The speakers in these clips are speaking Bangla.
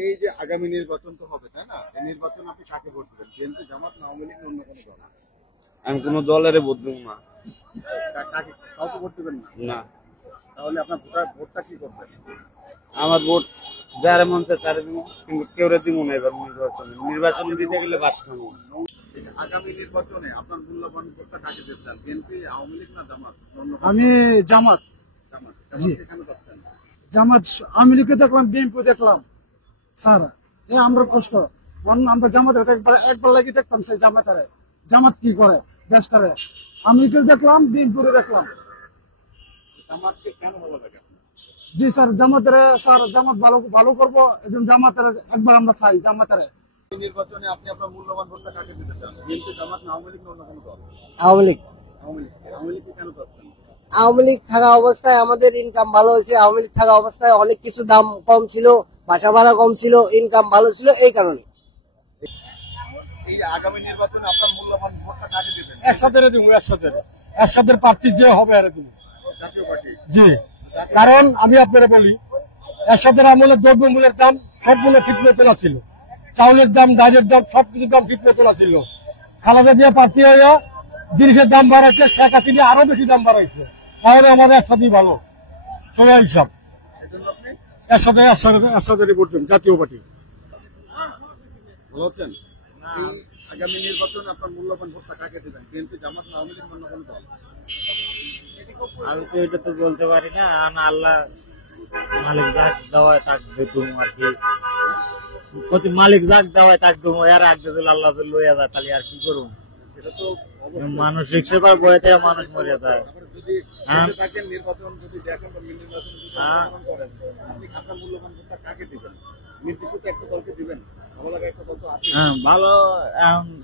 এই যে আগামী নির্বাচন তো হবে, তাই না? এই নির্বাচন আপনি কাকে ভোট দেবেন? বিএনপি, জামাত না আওয়ামী লীগ না অন্য কোনো দল? আমি কোনো দলের ভোট দেবো না। কাউকে ভোট দেবেন না? না, তাহলে আপনার ভোটটা কি করবেন? আমার ভোট যার মন চায় তারে দিব, কিন্তু কেউরে দিব না। এবার নির্বাচন দিতে গেলে বাস খাবো। আগামী নির্বাচনে আপনার মূল্যবান ভোটটা কাকে দেবেন? বিএনপি, আওয়ামী লীগ না জামাত? আমি জামাত। জামাত। জি। কেন পাচ্ছেন? জামাত আওয়ামী লীগকে দেখলাম, বিএনপি দেখলাম, স্যার এই আমরা কষ্ট আমরা জামাতের একবার লাগি দেখতাম, সেই জামাত কি করে দেশ করে। আওয়ামী লীগকে দেখলাম, বিএনপি দেখলাম। জামাতকে কেন ভালো লাগে? জি স্যার, জামাত ভালো ভালো করবো, একজন জামাতের একবার আমরা চাই জামাতের। নির্বাচনে আপনি আপনার মূল্যবান ভোটটা কাকে দিতে চান? বিএনপি, জামাত না আওয়ামী লীগ না অন্য কোনো দল? আওয়ামী লীগ। আওয়ামী লীগকে কেন পাচ্ছেন? আওয়ামী লীগ থাকা অবস্থায় আমাদের ইনকাম ভালো হয়েছে। আওয়ামী লীগ থাকা অবস্থায় অনেক কিছু দাম কম ছিল, বাসা ভাড়া কম ছিল, ইনকাম ভালো ছিল, এই কারণে। এই আগামী নির্বাচনে আপনার মূল্যবান ভোটটা কাকে দিবেন? একসাথে দিব, একসাথে প্রার্থী যে হবে আর দিব। জাতীয় পার্টি? জি, কারণ আমি আপনারা বলি, একসাথে আমলের দ্রব্যমূল্যের দাম সবগুলো ঠিক মতো তোলা ছিল, চাউলের দাম, ডালের দাম, সবকিছুর দাম ঠিক মতো তোলা ছিল। খালেদা জিয়া প্রার্থী হয়ে জিনিসের দাম বাড়াইছে, শেখ হাসিনা আরো বেশি দাম বাড়াইছে। তাহলে আমাদের একসাথেই ভালো সোজা হিসাব। একসাথে রিপোর্ট দেন, জাতীয় পার্টি। ভালো আছেন? এই আগামী নির্বাচনে আপনার মূল্যবান ভোটটা কাকে দেবেন? বিএনপি, জামাত না আওয়ামী লীগ না অন্য কোনো দল? আমি তো এটা তো বলতে পারি না। আল্লাহ মালিক যাক দেওয়ায় তাক দেবো আর কি। প্রতি মালিক যাক দেওয়ায় তাক দেবো, এর আগে আল্লাহ লইয়া যায়, তাহলে আর কি করবো? সেটা তো মানুষ রিক্সা করে বয়েতে মানুষ মরে যায়। যদি থাকেন নির্বাচন যদি দেখেন বা নির্বাচন যদি করেন, আপনি আপনার মূল্যবান ভোটটা কাকে দিবেন? নির্দিষ্ট একটা দলকে দিবেন? ভালো লাগে একটা দল তো আছে। ভালো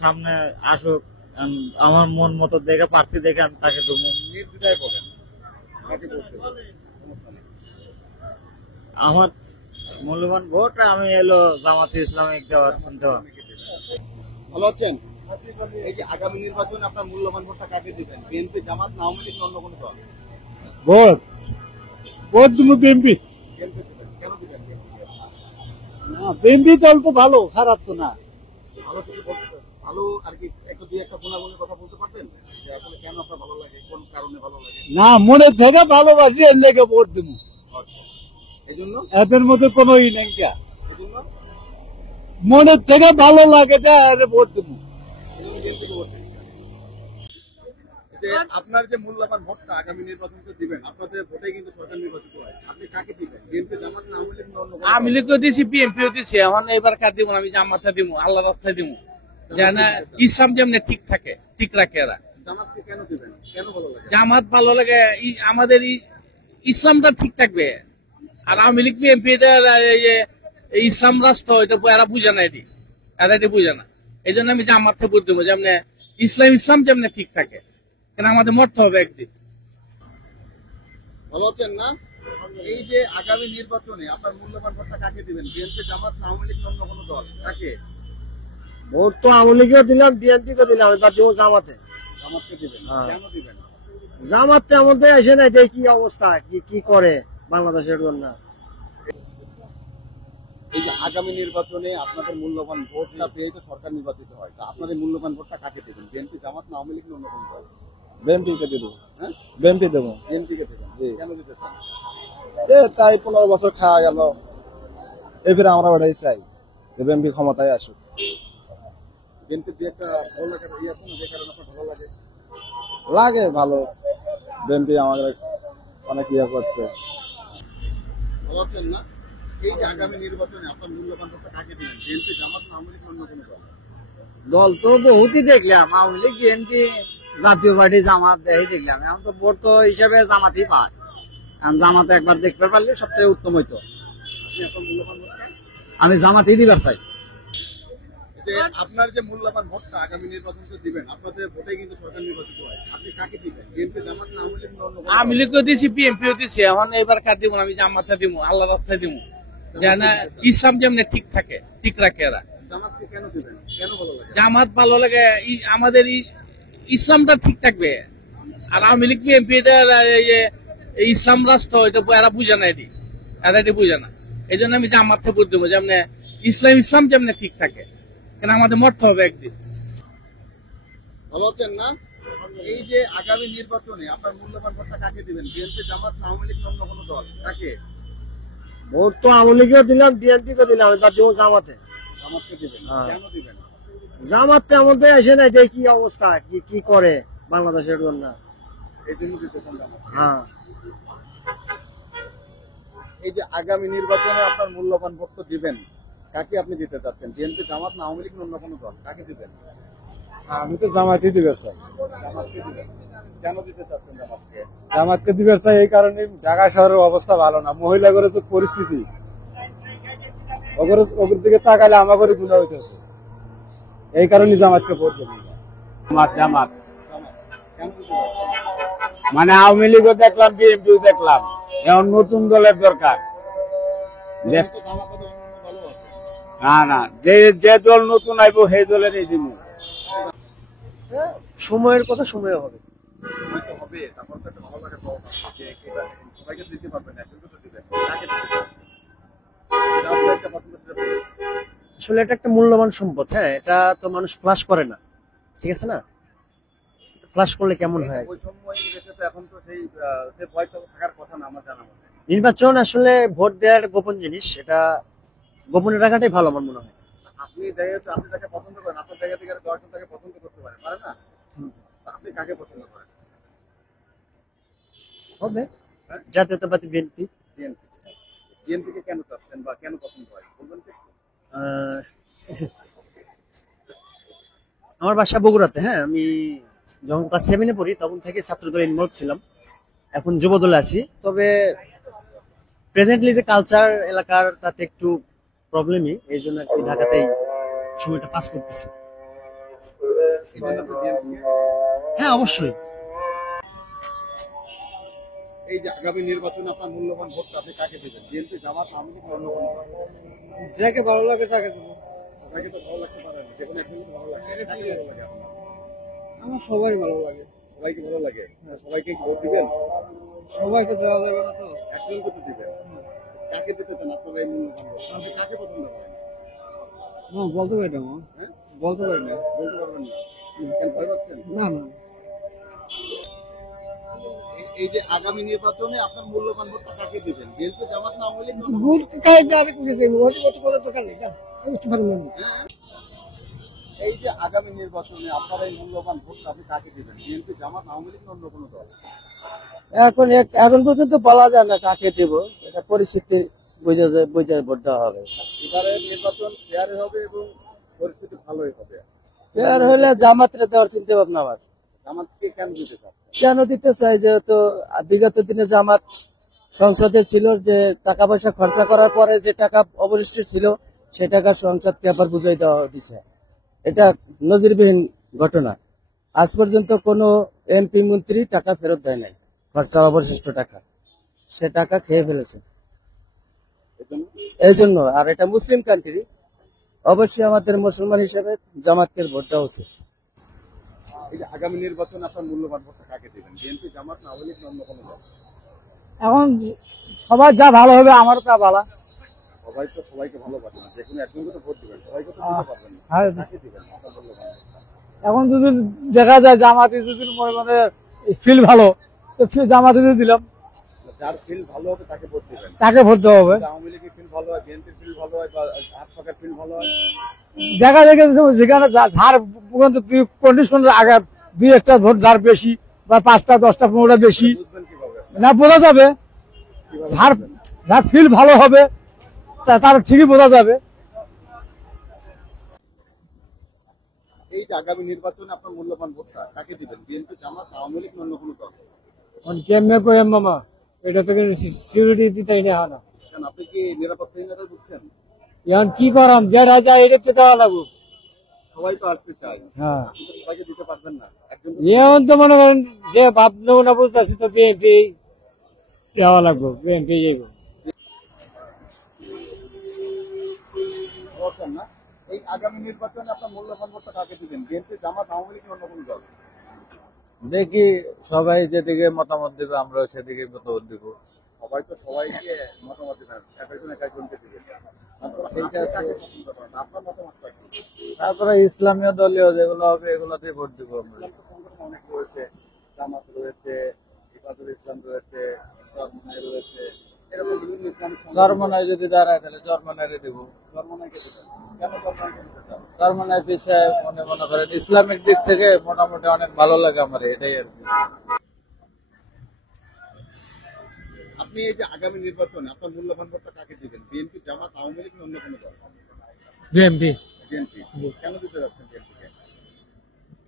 সামনে আসুক, আমার মন মতো দেখে প্রার্থী দেখে আমি তাকে দেবো। নির্দ্বিধায় বলেন কাকে ভোট দেবেন? আমার মূল্যবান ভোট আমি এলো জামাতে ইসলামিক দেওয়ার শুনতে পারি। ভালো আছেন? এই যে আগামী নির্বাচনে আপনার মূল্যবান ভোটটা কাকে দিবেন? বিএনপি, জামাত না আওয়ামী লীগ না অন্য কোনো দল? ভোট দিব বিএনপি। বিএনপি দিবেন? কেন দিবেন? বিএনপি দল তো ভালো, খারাপ তো না। ভালো কিছু বলতে ভালো আর কি, একটা দুই একটা গুণাগুণের কথা বলতে পারবেন যে আসলে কেন আপনার ভালো লাগে, কোন কারণে ভালো লাগে? না, মনে থেকে ভালোবাসি, এর লেগে ভোট দিব। এই জন্য এদের মধ্যে কোনো ই নাই, এই জন্য মনের থেকে ভালো লাগে ভোট দিব। আপনার যে মূল্যবান ভোটটা আগামী নির্বাচনকে দিবেন, আপনাদের ভোটে কিন্তু সরকার নির্বাচিত হয়, আপনি কাকে দিবেন? বিএনপি, জামাত না আওয়ামী লীগ না অন্য কোনো দল? আওয়ামী লীগও দিছি, বিএনপিও দিছি, এখন এবার কার দিব? আমি জামাতে দিব, আল্লাহ রাস্তায় দিব, যেন ইসলাম যেমনি ঠিক থাকে, ঠিক রাখে এরা। জামাতকে কেন দিবেন? কেন ভালো লাগে? জামাত ভালো লাগে, আমাদের ইসলামটা ঠিক থাকবে। আর আওয়ামী লীগ, বিএনপি ইসলাম রাষ্ট্র, এটা এরা বুঝে না, এরা এটি বুঝে না। এই জন্য আমি জামাতে ভোট দেবো, যেমনি ইসলাম যেমনি ঠিক থাকে, কেন আমাদের মরতে হবে একদিন। ভালো আছেন না? এই যে আগামী নির্বাচনে আপনার মূল্যবান ভোটটা কাকে দিবেন? বিএনপি, জামাত না আওয়ামী লীগ না অন্য কোনো দল? কাকে? ভোট তো আওয়ামী লীগেও দিলাম, বিএনপিকেও দিলাম, এবার দিব জামাতে। জামাতকে দিবেন? কেন দিবেন? জামাতে আমাদের এসে নাই, দেখি অবস্থা কি করে বাংলাদেশের জন্য। এই যে আগামী নির্বাচনে আপনাদের মূল্যবান ভোটটা পেয়ে তো সরকার নির্বাচিত হয়, তা আপনাদের মূল্যবান ভোটটা কাকে দেবেন? বিএনপি, জামাত না আওয়ামী লীগ না অন্য কোনো দল? বিএনপিকে দেবো। হ্যাঁ, বিএনপি দেবো। বিএনপিকে দেবেন? কেন দিতে চান? তাই 15 বছর খাওয়া গেল, এবারে আমরা ওটাই চাই যে বিএনপি ক্ষমতায় আসুক। বিএনপি দিয়ে একটা ভালো লাগে ইয়ে আছে না, যে কারণে আপনার ভালো লাগে? লাগে ভালো, বিএনপি আমাদের অনেক ইয়ে করছে। ভালো আছেন না? এই যে আগামী নির্বাচনে আপনার মূল্যবান ভোটটা কাকে দিবেন? বিএনপি, জামাত না আওয়ামী লীগ না অন্য কোনো দল? দল তো বহুতই দেখলাম, আওয়ামী লীগ, বিএনপি, জাতীয় পার্টি, জামাত দেখলাম। এখন তো ভোট তো হিসাবে জামাতই পায়, কারণ জামাতে একবার দেখতে পারলে সবচেয়ে উত্তম হইতো। আপনি আপনার মূল্যবান ভোটটা? আমি জামাতই দিবার চাই। যে আপনার যে মূল্যবান ভোটটা আগামী নির্বাচনকে দিবেন, আপনাদের ভোটে কিন্তু সরকার নির্বাচিত হয়, আপনি কাকে দিবেন? বিএনপি, জামাত না আওয়ামী লীগ না অন্য কোনো দল? আওয়ামী লীগও দিছি, বিএনপিও দিছি, এখন এবার কার দিব? আমি জামাতে দিব, আল্লাহ রাস্তায় দিব, যেন ইসলাম যেমনি ঠিক থাকে, ঠিক রাখে এরা। জামাতকে কেন দিবেন? কেন ভালো লাগে? জামাত ভালো লাগে, আমাদের ইসলামটা ঠিক থাকবে। আর আওয়ামী লীগ, বিএনপি ইসলাম রাষ্ট্র, এটা এরা বুঝে না, এরা এটি বুঝে না। এই জন্য আমি জামাতে ভোট দেবো, যেমন ইসলাম যেমন ঠিক থাকে, কেন আমাদের মরতে হবে একদিন। ভালো আছেন না? এই যে আগামী নির্বাচনে আপনার মূল্যবান ভোটটা কাকে দিবেন? বিএনপি, জামাত, আওয়ামী লীগ, অন্য কোনো দল? কাকে? ভোট তো আওয়ামী লীগেও দিলাম, বিএনপি কে দিলাম, এবার দিব জামাতে। জামাতকে দিবেন? হ্যাঁ। কেন দিবেন? জামাতে আমাদের এসে নাই, দেখি অবস্থা কি করে বাংলাদেশের জন্য। এই জন্য দিতেছেন জামাত। হ্যাঁ, এই যে আগামী নির্বাচনে আপনার মূল্যবান ভোট তো দিবেন, কাকে আপনি দিতে চাচ্ছেন? বিএনপি, জামাত, না আওয়ামী লীগ, অন্য কোনো দল? কাকে দিবেন? আমি তো জামাতই দিবে চাই। জামাতকে দিবেন। কেন দিতে চাচ্ছেন জামাতকে? জামাতকে দিবে চাই এই কারণে, ঢাকা শহরের অবস্থা ভালো না, মহিলাদের যে পরিস্থিতি, ওগুলোর দিকে তাকালে আমাদের গুণা হইতেছে, এই কারণে জামাতকে ভোট দেবো। জামাত জামাত। কেন দিতে চাচ্ছেন? মানে আওয়ামী লীগও দেখলাম, বিএনপিও দেখলাম, এখন নতুন দলের দরকার। এখন তো জামাত বাদে অন্য দলও আছে। না, যে দল নতুন আইব সেই দলের এই দিন। সময়ের কথা সময় হবে। হয়তো হবে, তারপর তো একটা ভালো লাগে দল যে এটা সবাইকে দিতে পারবেন, একজনকে তো দিবেন। কাকে দিতে চান? এটা আপনার একটা পছন্দ ছিল বলুন। আসলে এটা একটা মূল্যবান সম্পদ। হ্যাঁ, এটা তো মানুষ ফ্লাশ করে না, ঠিক আছে না? ফ্লাশ করলে কেমন হয়? ওই সময় দেশে তো এখন তো সেই ভয় তো থাকার কথা না আমার জানা মতে। নির্বাচন আসলে ভোট দেওয়ার গোপন জিনিস, এটা গোপনে রাখাটাই ভালো আমার মনে হয়। আপনি দেখা যাচ্ছে আপনি তাকে পছন্দ করেন, আপনার জায়গা থেকে 10 জন তাকে পছন্দ করতে পারে, পারে না? তা আপনি কাকে পছন্দ করেন? হবে জাতীয়তাবাদী বিএনপি। বিএনপি। বিএনপিকে কেন চাচ্ছেন বা কেন পছন্দ হয় বলবেন তো একটু? আমার বাসা বগুড়াতে। হ্যাঁ, আমি যখন ক্লাস 7-এ পড়ি তখন থেকে ছাত্র দলে ইনভলভ ছিলাম, এখন যুব দলে আছি। তবে প্রেজেন্টলি যে কালচার এলাকার তাতে একটু প্রবলেমই, এই জন্য আর কি ঢাকাতেই সময়টা পাস করতেছি। এই জন্য আপনি বিএনপি। হ্যাঁ, অবশ্যই। এই যে আগামী নির্বাচনে আপনার মূল্যবান ভোটটা আপনি কাকে দেবেন? বিএনপি, জামাত, আওয়ামী লীগ, অন্য কোনো দল? যাকে ভালো লাগে তাকে দেবো। সবাইকে তো ভালো লাগতে পারে না, যেকোনো একজনকে ভালো লাগে। কাকে ভালো লাগে আপনার? আমার সবাই ভালো লাগে। সবাইকে ভালো লাগে। সবাইকে কি ভোট দিবেন? সবাইকে দেওয়া যাবে না তো। একজনকে তো দিবেন। কাকে দিতে চান আপনারা এই মূল্যবান ভোট? আপনি কাকে পছন্দ করেন? বলতে পারি না, হ্যাঁ? বলতে পারি না। বলতে পারবেন না? কেন ভয় পাচ্ছেন? না না, এই যে আগামী নির্বাচনে আপনার মূল্যবান ভোটটা কাকে দিবেন? বিএনপি, জামাত, না আওয়ামী লীগ? না অন্য কোনো দল? ভোট কাজ আরেক কিছু ভোট ভোট করে তো কানে না, আমি বুঝতে পারলাম না। হ্যাঁ? এই যে আগামী নির্বাচনে আপনারা এই মূল্যবান ভোটটা আপনি কাকে দিবেন? বিএনপি, জামাত, আওয়ামী লীগ, না অন্য কোনো দল? এখন পর্যন্ত বলা যায় না কাকে দেব, এটা পরিস্থিতি বুঝে ভোট দেওয়া হবে। এবারে নির্বাচন ফেয়ারে হবে এবং পরিস্থিতি ভালোই হবে। এর হলে জামাতরে দেওয়ার চিন্তা ভাবনা আমার। জামাতকে কেন দিতে চান? কেন দিতে চাই, যেহেতু বিগত দিনে জামাত সংসদে ছিল, যে টাকা পয়সা খরচা করার পরে যে টাকা অবশিষ্ট ছিল সে টাকা সংসদকে আবার বুঝাই দেওয়া দিছে। এটা নজিরবিহীন ঘটনা। আজ পর্যন্ত কোনো এমপি মন্ত্রী টাকা ফেরত দেয় নাই, খরচা অবশিষ্ট টাকা সে টাকা খেয়ে ফেলেছে। এজন্য এই জন্য, আর এটা মুসলিম কান্ট্রি, অবশ্যই আমাদের মুসলমান হিসেবে জামাতকে ভোট দেওয়া উচিত। এই যে আগামী নির্বাচনে আপনার মূল্যবান ভোটটা কাকে দিবেন? বিএনপি, জামাত, না আওয়ামী লীগ, না অন্য কোনো দল? এখন সবার যা ভালো হবে আমার তা ভালো। সবাই তো সবাইকে ভালোবাসে না, যেকোনো একজনকে তো ভোট দিবেন, সবাইকে তো দিতে পারবেন না। আর কাকে দিবেন আপনার মূল্যবান ভোটটা? এখন যদি দেখা যায় জামাতে যদি মানে ফিল ভালো, তো জামাতে দিলাম, যার ফিল ভালো হবে তাকে ভোট দিবেন। তাকে ভোট দেওয়া হবে। আওয়ামী লীগের ফিল ভালো হয়, বিএনপির ফিল ভালো হয়, বা আশফাকের ফিল ভালো হয়? দেখা যায় যেখানে ঝাড় কন্ডিশন আগে দুই একটা ভোট ঝাড় বেশি, বা 5টা 10টা 15টা বেশি বুঝবেন কিভাবে? না বোঝা যাবে। ঝাড় যার ফিল ভালো হবে তার ঠিকই বোঝা যাবে। এই যে আগামী নির্বাচনে আপনার মূল্যবান ভোটটা কাকে দিবেন? বিএনপি, জামাত, আওয়ামী লীগ, না অন্য কোনো দল? কেমনে কই মামা, এটা তো সিকিউরিটি দিতে না। কারণ আপনি কি নিরাপত্তাহীনতা বুঝছেন? এখন কি করাম, যেটা যায় এটা তো দেওয়া লাগবে। সবাই তো আসতে চায়, হ্যাঁ, আপনি তো সবাইকে দিতে পারবেন না। একজন এখন তো মনে করেন যে ভাবলেও না বুঝতেছি, তো বিএনপি দেওয়া লাগবে, বিএনপি বলছেন না। এই আগামী নির্বাচনে আপনার মূল্যবান ভোটটা কাকে দিবেন? বিএনপি, জামাত, আওয়ামী লীগ, না অন্য কোনো দল? দেখি সবাই যেদিকে মতামত দেবে আমরা সেদিকে মতামত দেবো। হয়তো সবাইকে মতামত দিবেন, এক একজনকে দিবেন। ঠিক আছে। আপনার মতামতটা কি? তারপরে ইসলামীয় দলীয় যেগুলো হবে এগুলোতে ভোট দিব আমরা। ইসলাম তো সংগঠন অনেক রয়েছে, জামাত রয়েছে, ইফাতুল ইসলাম রয়েছে, চরমনাই রয়েছে, এরকম বিভিন্ন ইসলামিক সংগঠন। চরমনায় যদি দাঁড়ায় তাহলে চরমনারে দেব। চরমনাইকে দিবেন। কেন চরমনাইকে দিতে চান? চরমনায় পিছায় মনে করেন ইসলামিক দিক থেকে মোটামুটি অনেক ভালো লাগে আমার, এটাই আর কি। আপনি এই যে আগামী নির্বাচনে আপনার মূল্যবান ভোটটা কাকে দিবেন? বিএনপি, জামাত, আওয়ামী লীগ না অন্য কোনো দল? BMP BNP. কেন দিতে যাচ্ছেন বিএনপিকে?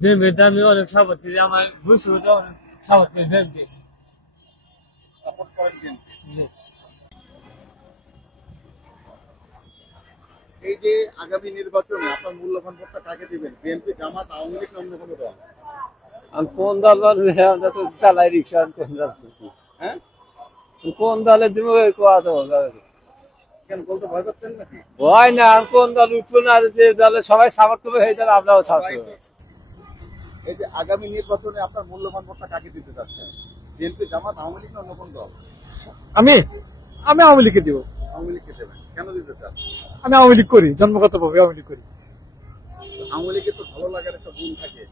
বিএমপিতে আমি অনেক সাপোর্ট করি, আমার ভবিষ্যতে অনেক সাপোর্ট করি বিএমপি। সাপোর্ট করেন বিএনপি। এই যে আগামী নির্বাচনে আপনার মূল্যবান ভোটটা কাকে দিবেন? বিএনপি, জামাত, আওয়ামী লীগ না অন্য কোনো দল? আমি কোন দল আমরা তো চালাই রিক্সা, কোন দল হ্যাঁ, কোন দলে দিব কোয়া তো কেন বলতে ভয় পাচ্ছেন নাকি? হয় না, আমি কোন দল উঠবো না, যে দলে সবাই সাপোর্ট করবে সেই দলে আমরাও সাপোর্ট করবো। এই যে আগামী নির্বাচনে আপনার মূল্যবান ভোটটা কাকে দিতে চাচ্ছেন? বিএনপি, জামাত, আওয়ামী লীগ না অন্য কোন দল? আমি আওয়ামী লীগকে দিব। আওয়ামী লীগকে দেবেন। কেন দিতে চান? আমি আওয়ামী লীগ করি, জন্মগত ভাবে আওয়ামী লীগ করি। আওয়ামী লীগের তো ভালো লাগার একটা গুণ থাকে,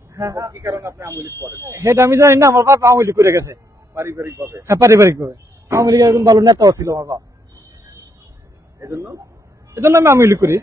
কি কারণে আপনি আওয়ামী লীগ করেন? সেটা আমি জানি না, আমার বাপ আওয়ামী লীগ করে গেছে পারিবারিক ভাবে? পারিবারিক ভাবে। আওয়ামী লীগের একজন ভালো নেতাও ছিল আমার বাপ, এজন্য এজন্য আমি আওয়ামী লীগ করি।